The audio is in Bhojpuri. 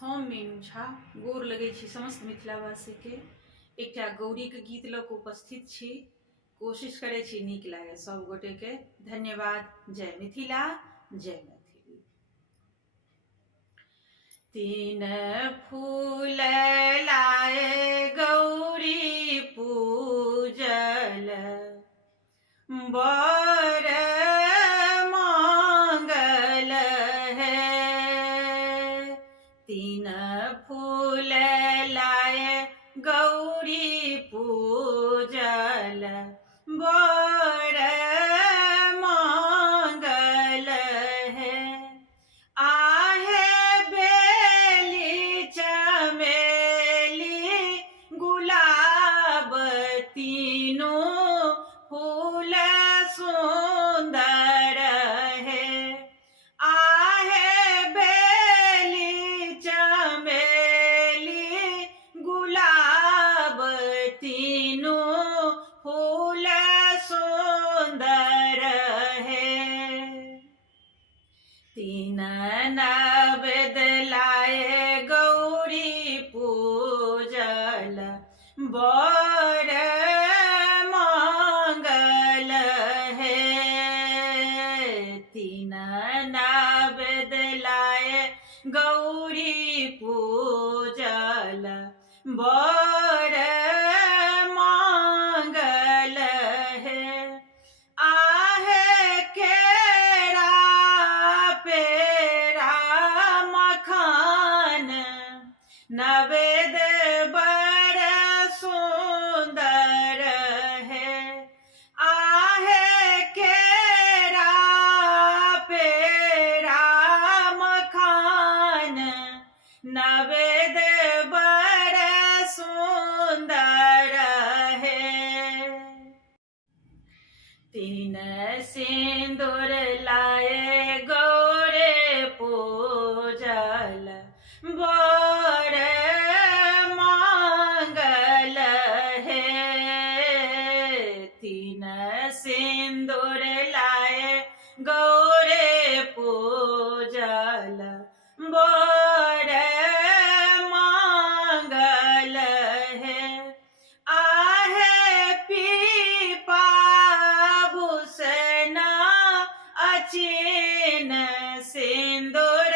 हम मीनू झा गोर लगे छी समस्त मिथिलावासी के एकटा गौरी के गीत लऽ कऽ उपस्थित छी। कोशिश करे छी नीक लागे सब गोटे के। धन्यवाद। जय मिथिला, जय मैथिली। तीन फूल लाए गौरी पूजल, बर मंगल है। तीन फूल लाए गौरी पूजल, बर मंगल है। आहे बेली चमेली गुलाब, तीनों फूल सुंदर है। आहे बेली चमेली गुलाब, तीनों फूल सुंदर है। तीन नैवेद लाए गौरी पूजल, बर मंगल है। तीन नैवेद लाए गौरी पूजल, बर मंगल है। आहे केरा पेरा मखान, नवेद बड़ सुंदर है। आहे केरा पेरा मखान, नवेद बड़ सुंदर है। तीन सिंदूर लाए गौरे पूजल, बर मंगल है। तीन सिंदूर लाए गौरे पूजल, बर मंगल है। आहे पीपा भूषण अचिन सिंदूर